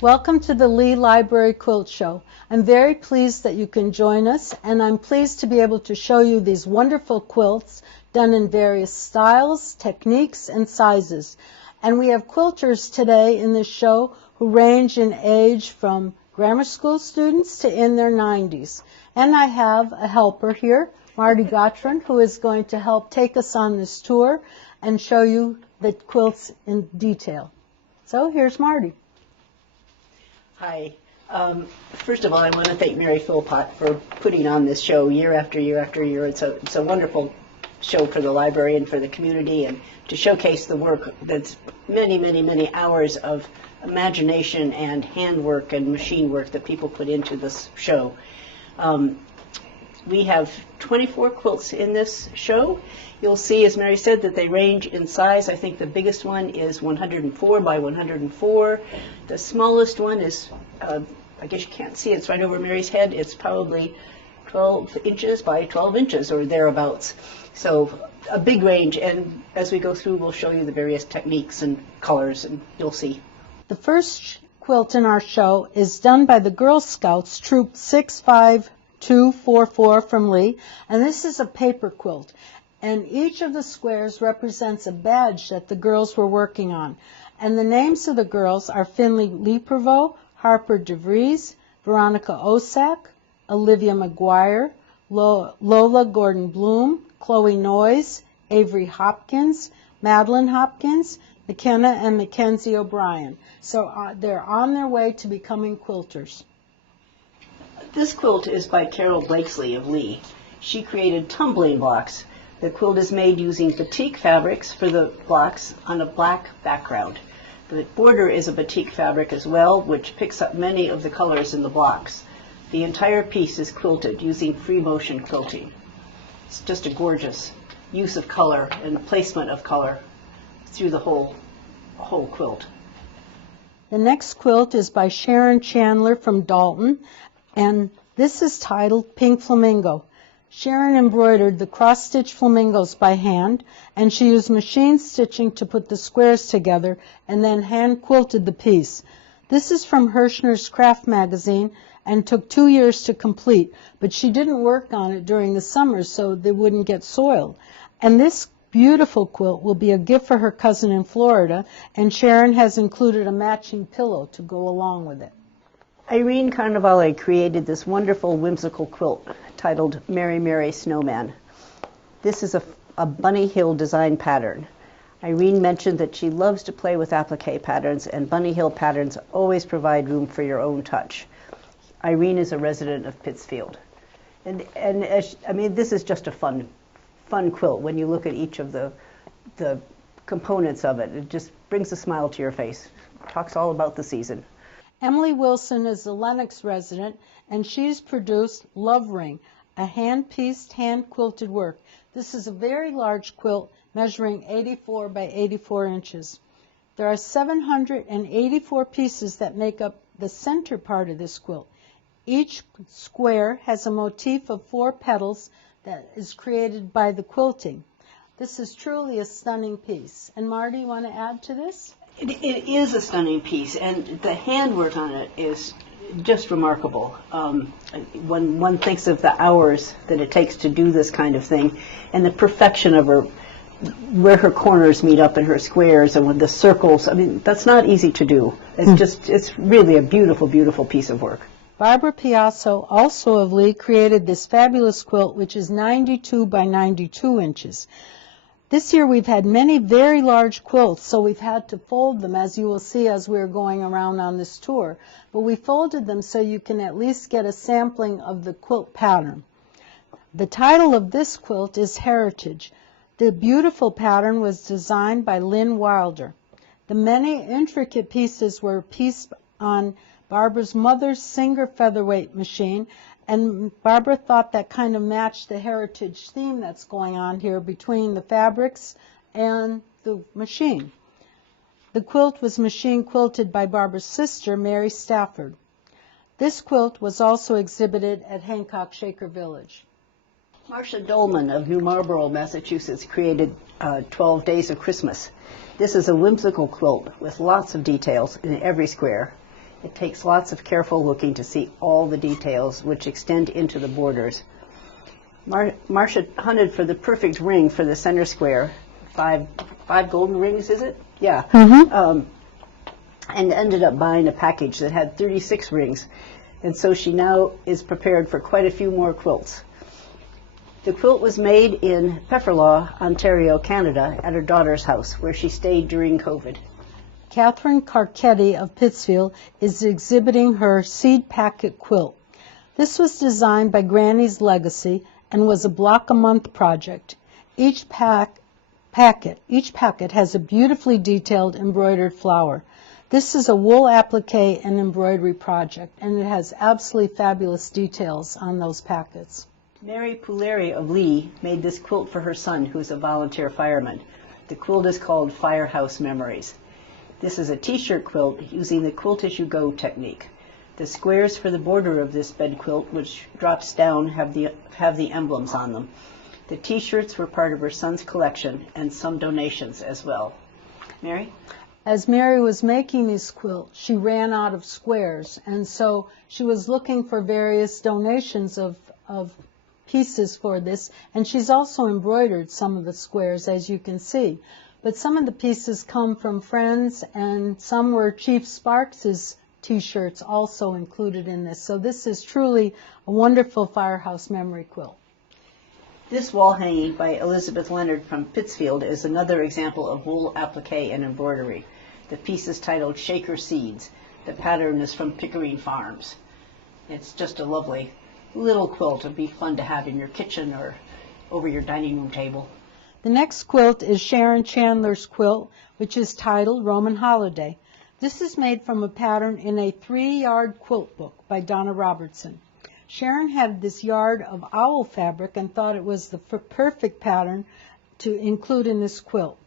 Welcome to the Lee Library Quilt Show. I'm very pleased that you can join us, and I'm pleased to be able to show you these wonderful quilts done in various styles, techniques, and sizes. And we have quilters today in this show who range in age from grammar school students to in their 90s. And I have a helper here, Marty Gottfried, who is going to help take us on this tour and show you the quilts in detail. So here's Marty. Hi. First of all, I want to thank Mary Philpott for putting on this show year after year after year. It's a wonderful show for the library and for the community, and to showcase the work that's many hours of imagination and handwork and machine work that people put into this show. We have 24 quilts in this show. You'll see, as Mary said, that they range in size. I think the biggest one is 104 by 104. The smallest one is, I guess you can't see, it's right over Mary's head. It's probably 12 inches by 12 inches or thereabouts. So a big range, and as we go through, we'll show you the various techniques and colors, and you'll see. The first quilt in our show is done by the Girl Scouts, Troop 65244 from Lee, and this is a paper quilt. And each of the squares represents a badge that the girls were working on. And the names of the girls are Finley Leapervo, Harper DeVries, Veronica Osak, Olivia McGuire, Lola Gordon-Bloom, Chloe Noyes, Avery Hopkins, Madeline Hopkins, McKenna and Mackenzie O'Brien. So they're on their way to becoming quilters. This quilt is by Carol Blakesley of Lee. She created tumbling blocks. The quilt is made using batik fabrics for the blocks on a black background. The border is a batik fabric as well, which picks up many of the colors in the blocks. The entire piece is quilted using free motion quilting. It's just a gorgeous use of color and placement of color through the whole quilt. The next quilt is by Sharon Chandler from Dalton, and this is titled Pink Flamingo. Sharon embroidered the cross-stitch flamingos by hand, and she used machine stitching to put the squares together and then hand-quilted the piece. This is from Hirschner's Craft magazine and took 2 years to complete, but she didn't work on it during the summer so they wouldn't get soiled. And this beautiful quilt will be a gift for her cousin in Florida, and Sharon has included a matching pillow to go along with it. Irene Carnevale created this wonderful whimsical quilt titled Merry Merry Snowman. This is a Bunny Hill design pattern. Irene mentioned that she loves to play with applique patterns, and Bunny Hill patterns always provide room for your own touch. Irene is a resident of Pittsfield. And I mean, this is just a fun quilt. When you look at each of the components of it, it just brings a smile to your face. Talks all about the season. Emily Wilson is a Lenox resident, and she's produced Love Ring, a hand-pieced, hand-quilted work. This is a very large quilt measuring 84 by 84 inches. There are 784 pieces that make up the center part of this quilt. Each square has a motif of 4 petals that is created by the quilting. This is truly a stunning piece. And Marty, you want to add to this? It is a stunning piece, and the handwork on it is just remarkable. When one thinks of the hours that it takes to do this kind of thing, and the perfection of her, where her corners meet up in her squares, and with the circles, I mean, that's not easy to do. It's really a beautiful, beautiful piece of work. Barbara Piasso, also of Lee, created this fabulous quilt, which is 92 by 92 inches. This year we've had many very large quilts, so we've had to fold them, as you will see as we're going around on this tour. But we folded them so you can at least get a sampling of the quilt pattern. The title of this quilt is Heritage. The beautiful pattern was designed by Lynn Wilder. The many intricate pieces were pieced on Barbara's mother's Singer featherweight machine, and Barbara thought that kind of matched the heritage theme that's going on here between the fabrics and the machine. The quilt was machine quilted by Barbara's sister, Mary Stafford. This quilt was also exhibited at Hancock Shaker Village. Marcia Dolman of New Marlborough, Massachusetts, created 12 Days of Christmas. This is a whimsical quilt with lots of details in every square. It takes lots of careful looking to see all the details which extend into the borders. Marcia hunted for the perfect ring for the center square. Five golden rings, is it? Yeah. And ended up buying a package that had 36 rings. And so she now is prepared for quite a few more quilts. The quilt was made in Pefferlaw, Ontario, Canada, at her daughter's house, where she stayed during COVID. Catherine Carcetti of Pittsfield is exhibiting her seed packet quilt. This was designed by Granny's Legacy and was a block-a-month project. Each packet has a beautifully detailed embroidered flower. This is a wool applique and embroidery project, and it has absolutely fabulous details on those packets. Mary Pouleri of Lee made this quilt for her son, who's a volunteer fireman. The quilt is called Firehouse Memories. This is a t-shirt quilt using the quilt as you go technique. The squares for the border of this bed quilt, which drops down, have the emblems on them. The t-shirts were part of her son's collection and some donations as well. Mary? As Mary was making this quilt, she ran out of squares, and so she was looking for various donations of pieces for this, and she's also embroidered some of the squares, as you can see. But some of the pieces come from friends, and some were Chief Sparks's t-shirts also included in this. So this is truly a wonderful firehouse memory quilt. This wall hanging by Elizabeth Leonard from Pittsfield is another example of wool applique and embroidery. The piece is titled Shaker Seeds. The pattern is from Pickering Farms. It's just a lovely little quilt. It'd be fun to have in your kitchen or over your dining room table. The next quilt is Sharon Chandler's quilt, which is titled Roman Holiday. This is made from a pattern in a 3-yard quilt book by Donna Robertson. Sharon had this yard of owl fabric and thought it was the perfect pattern to include in this quilt.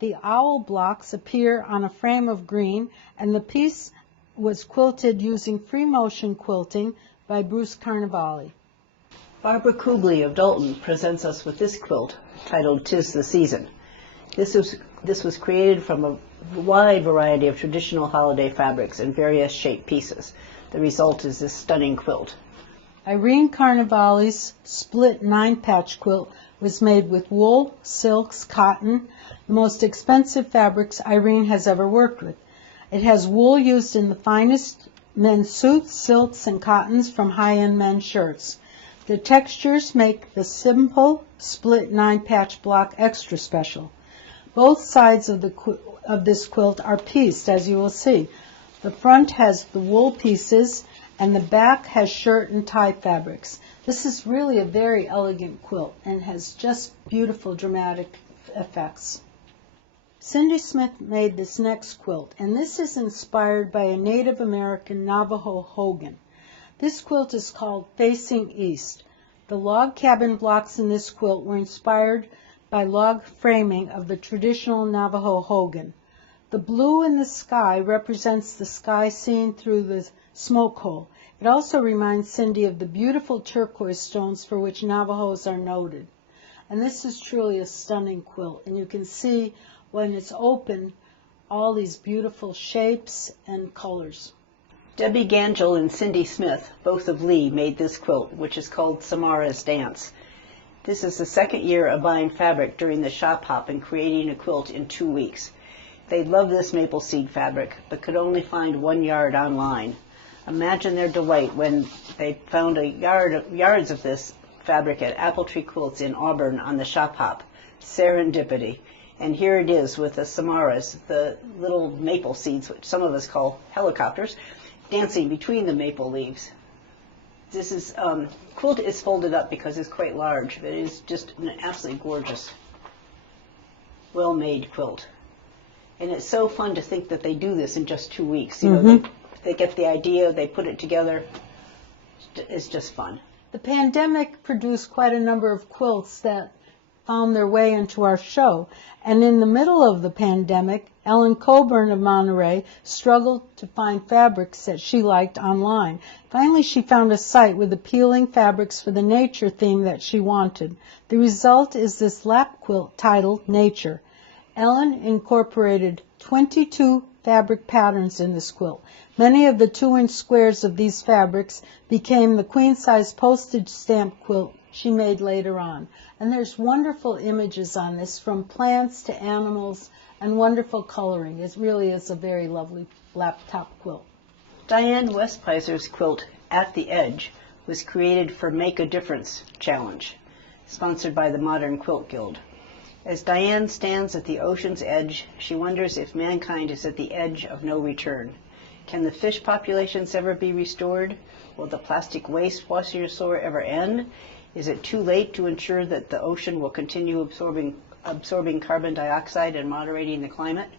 The owl blocks appear on a frame of green, and the piece was quilted using free motion quilting by Bruce Carnevale. Barbara Kugley of Dalton presents us with this quilt titled 'Tis the Season. This was created from a wide variety of traditional holiday fabrics in various shaped pieces. The result is this stunning quilt. Irene Carnevale's split 9-patch quilt was made with wool, silks, cotton, the most expensive fabrics Irene has ever worked with. It has wool used in the finest men's suits, silks, and cottons from high-end men's shirts. The textures make the simple split 9-patch block extra special. Both sides of this quilt are pieced, as you will see. The front has the wool pieces, and the back has shirt and tie fabrics. This is really a very elegant quilt and has just beautiful dramatic effects. Cindy Smith made this next quilt, and this is inspired by a Native American Navajo hogan. This quilt is called Facing East. The log cabin blocks in this quilt were inspired by log framing of the traditional Navajo hogan. The blue in the sky represents the sky seen through the smoke hole. It also reminds Cindy of the beautiful turquoise stones for which Navajos are noted. And this is truly a stunning quilt, and you can see when it's open all these beautiful shapes and colors. Debbie Gangel and Cindy Smith, both of Lee, made this quilt, which is called Samara's Dance. This is the second year of buying fabric during the shop hop and creating a quilt in 2 weeks. They love this maple seed fabric, but could only find 1 yard online. Imagine their delight when they found yards of this fabric at Apple Tree Quilts in Auburn on the shop hop. Serendipity. And here it is with the Samaras, the little maple seeds, which some of us call helicopters, dancing between the maple leaves. This is quilt is folded up because it's quite large, but it is just an absolutely gorgeous, well-made quilt. And it's so fun to think that they do this in just 2 weeks. You know, they get the idea, they put it together. It's just fun. The pandemic produced quite a number of quilts that found their way into our show. And in the middle of the pandemic, Ellen Coburn of Monterey struggled to find fabrics that she liked online. Finally, she found a site with appealing fabrics for the nature theme that she wanted. The result is this lap quilt titled Nature. Ellen incorporated 22 fabric patterns in this quilt. Many of the 2-inch squares of these fabrics became the queen-size postage stamp quilt she made later on. And there's wonderful images on this, from plants to animals, and wonderful coloring. It really is a very lovely laptop quilt. Diane Westpeiser's quilt, At the Edge, was created for Make a Difference Challenge, sponsored by the Modern Quilt Guild. As Diane stands at the ocean's edge, she wonders if mankind is at the edge of no return. Can the fish populations ever be restored? Will the plastic waste washing ever end? Is it too late to ensure that the ocean will continue absorbing carbon dioxide and moderating the climate?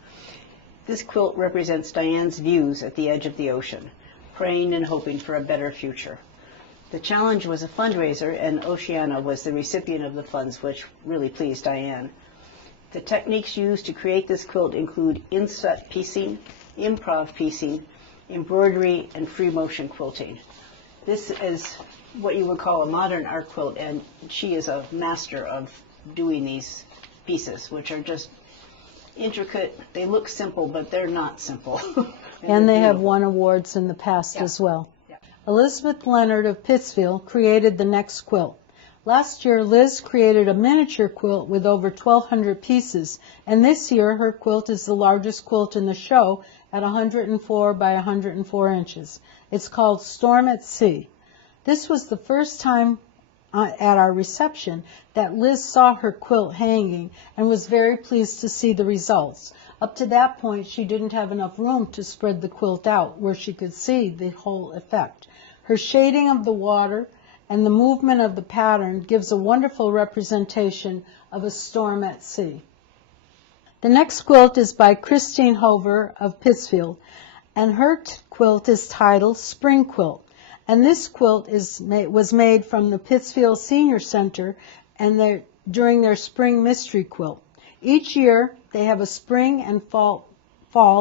This quilt represents Diane's views at the edge of the ocean, praying and hoping for a better future. The challenge was a fundraiser, and Oceana was the recipient of the funds, which really pleased Diane. The techniques used to create this quilt include inset piecing, improv piecing, embroidery, and free motion quilting. This is what you would call a modern art quilt, and she is a master of doing these pieces, which are just intricate. They look simple, but they're not simple. And they have won awards in the past as well. Yeah. Elizabeth Leonard of Pittsfield created the next quilt. Last year, Liz created a miniature quilt with over 1,200 pieces, and this year her quilt is the largest quilt in the show at 104 by 104 inches. It's called Storm at Sea. This was the first time at our reception that Liz saw her quilt hanging and was very pleased to see the results. Up to that point, she didn't have enough room to spread the quilt out where she could see the whole effect. Her shading of the water and the movement of the pattern gives a wonderful representation of a storm at sea. The next quilt is by Christine Hover of Pittsfield, and her quilt is titled Spring Quilt. And this quilt was made from the Pittsfield Senior Center and during their Spring Mystery Quilt. Each year they have a spring and fall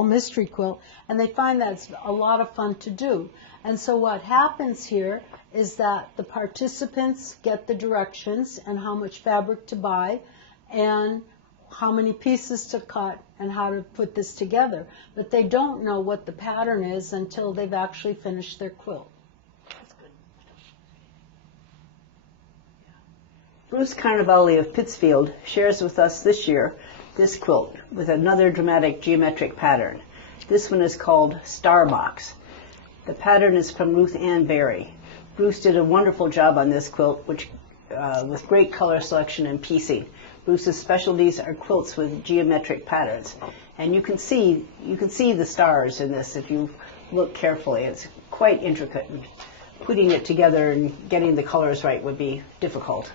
mystery quilt, and they find that it's a lot of fun to do. And so what happens here is that the participants get the directions and how much fabric to buy and how many pieces to cut and how to put this together. But they don't know what the pattern is until they've actually finished their quilt. Bruce Carnevale of Pittsfield shares with us this year this quilt with another dramatic geometric pattern. This one is called Starbox. The pattern is from Ruth Ann Berry. Bruce did a wonderful job on this quilt, which with great color selection and piecing. Bruce's specialties are quilts with geometric patterns, and you can see the stars in this if you look carefully. It's quite intricate, and putting it together and getting the colors right would be difficult.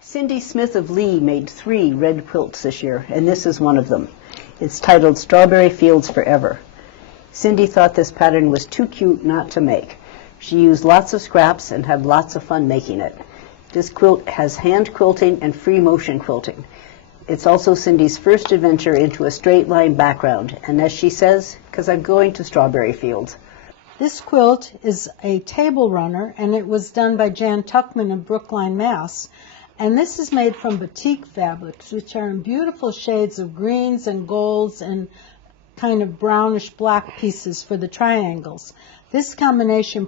Cindy Smith of Lee made 3 red quilts this year, and this is one of them. It's titled Strawberry Fields Forever. Cindy thought this pattern was too cute not to make. She used lots of scraps and had lots of fun making it. This quilt has hand quilting and free motion quilting. It's also Cindy's first adventure into a straight line background, and as she says, because I'm going to strawberry fields. This quilt is a table runner, and it was done by Jan Tuckman of Brookline, Mass. And this is made from batik fabrics, which are in beautiful shades of greens and golds and kind of brownish black pieces for the triangles. This combination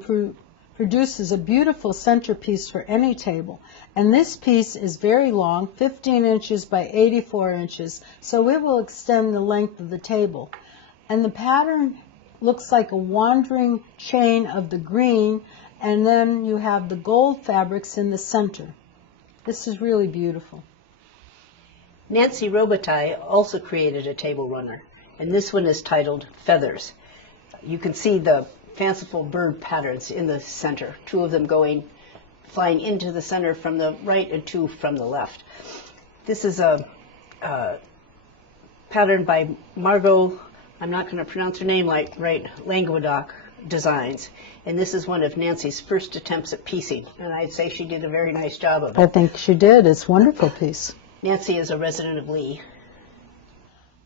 produces a beautiful centerpiece for any table. And this piece is very long, 15 inches by 84 inches, so it will extend the length of the table. And the pattern looks like a wandering chain of the green, and then you have the gold fabrics in the center. This is really beautiful. Nancy Robitaille also created a table runner, and this one is titled Feathers. You can see the fanciful bird patterns in the center, 2 of them flying into the center from the right and 2 from the left. This is a pattern by Margot, I'm not going to pronounce her name right, Languedoc Designs, and this is one of Nancy's first attempts at piecing, and I'd say she did a very nice job of it. I think she did. It's a wonderful piece. Nancy is a resident of Lee.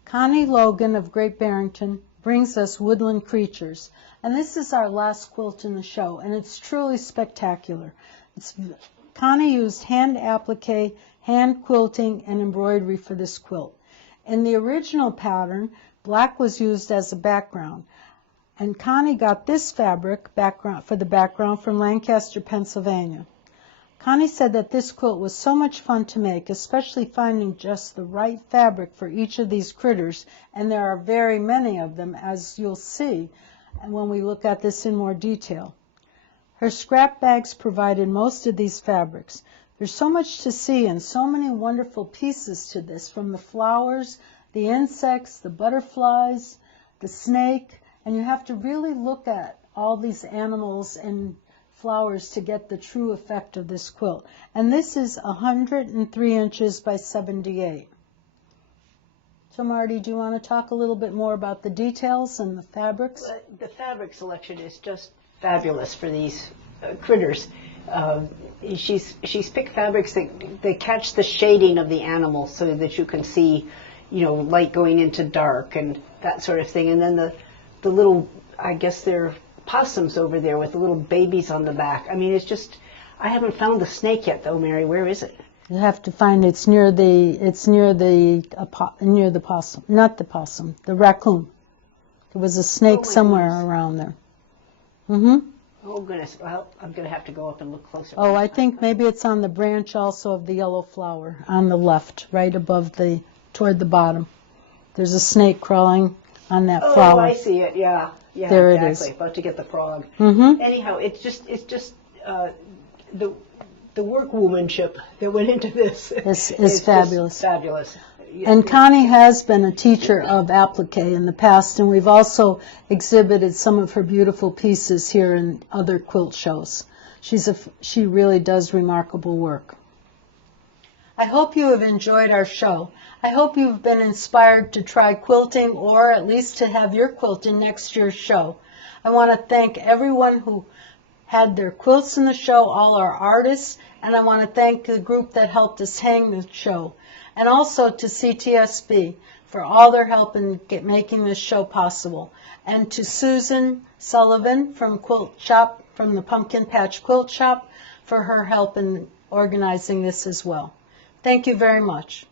Connie Logan of Great Barrington brings us Woodland Creatures, and this is our last quilt in the show, and it's truly spectacular. Connie used hand applique, hand quilting, and embroidery for this quilt. In the original pattern, black was used as a background. And Connie got this fabric for the background from Lancaster, Pennsylvania. Connie said that this quilt was so much fun to make, especially finding just the right fabric for each of these critters, and there are very many of them, as you'll see when we look at this in more detail. Her scrap bags provided most of these fabrics. There's so much to see and so many wonderful pieces to this, from the flowers, the insects, the butterflies, the snake, and you have to really look at all these animals and flowers to get the true effect of this quilt. And this is 103 inches by 78. So Marty, do you want to talk a little bit more about the details and the fabrics? The fabric selection is just fabulous for these critters. She's picked fabrics that catch the shading of the animal so that you can see, light going into dark and that sort of thing. And then the little, I guess they're possums over there with the little babies on the back. I mean, it's just, I haven't found the snake yet though, Mary. Where is it? You have to find near the possum, not the possum, the raccoon. There was a snake somewhere around there. Oh goodness, well, I'm going to have to go up and look closer. Oh, I think maybe it's on the branch also of the yellow flower on the left, right above toward the bottom. There's a snake crawling on that flower. Oh, I see it, yeah. Yeah, there exactly. It is. About to get the frog. Anyhow, it's just the workwomanship that went into this is fabulous. Fabulous. And Connie has been a teacher of applique in the past, and we've also exhibited some of her beautiful pieces here in other quilt shows. She really does remarkable work. I hope you have enjoyed our show. I hope you've been inspired to try quilting, or at least to have your quilt in next year's show. I want to thank everyone who had their quilts in the show, all our artists, and I want to thank the group that helped us hang the show, and also to CTSB for all their help in making this show possible, and to Susan Sullivan from the Pumpkin Patch Quilt Shop for her help in organizing this as well. Thank you very much.